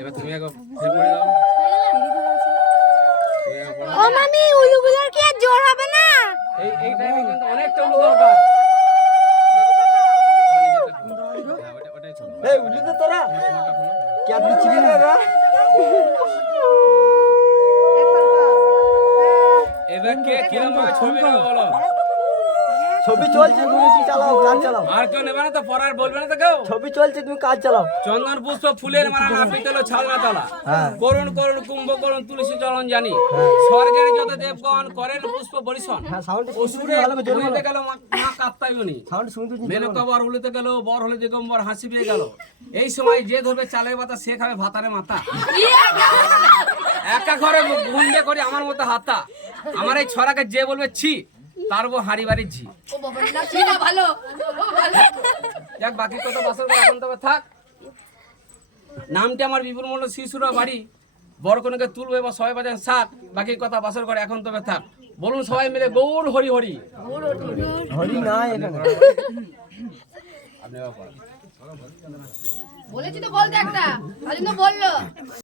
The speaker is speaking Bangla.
এবার তুমি একবার ফের পড়ে দাও। ও মামি উলুগুলোর কি আর জোর হবে না? এই টাইমে কিন্তু অনেকটা উলু দরকার। ওটাই ছোট। এই উঠলি তো তোরা কি আপনি চিনি না রে এবার কে কিরম ভাবে ছবি নেবে বলো? ছবি চলছে তুমি কি চালাও কাজ চালাও আর কেউ নেবে না তো পড়ার বলবে না তো কেউ? ছবি চলছে তুমি কাজ চালাও চন্দন পুষ্প ফুলের মালা না পিতল ছালনা তলা। হ্যাঁ করুণ করুণ কুম্ভ করুণ তুলসী চরণ জানি। হ্যাঁ। স্বর্গের যত দেবগণ করেন পুষ্প বরিশন। হ্যাঁ সাউন্ড অসুরে ভালো করে জোরে হইতে গেল মা কাপ্তায়নি। সাউন্ড শুনতে মেনকা বর হলিতে গেল, বর হলে দিগম্বর হাসি পেয়ে গেল। এই সময় যে ধরবে চালের পাতা সে খাবে ভাতারে মাথা। একা ঘরে গুন্ডে করে আমার মতো হাতা। আমার এই ছড়াকে যে বলবে ছি তার বউ হাড়ি বাড়ির ঝি। যাক বাকি কথা বাসর করে এখন তবে থাক। নামটি আমার বিপুল মূল্য শিশুরা বাড়ি। বড় কনেকে তুলবে বা সবাই বাজান শাক। বাকি কথা বাসর করে এখন তবে থাক। বলুন সবাই মিলে গৌর হরি হরি। হরি না এখানে আপনি বলেছি তো বলতে একটা, তাই জন্য বললো।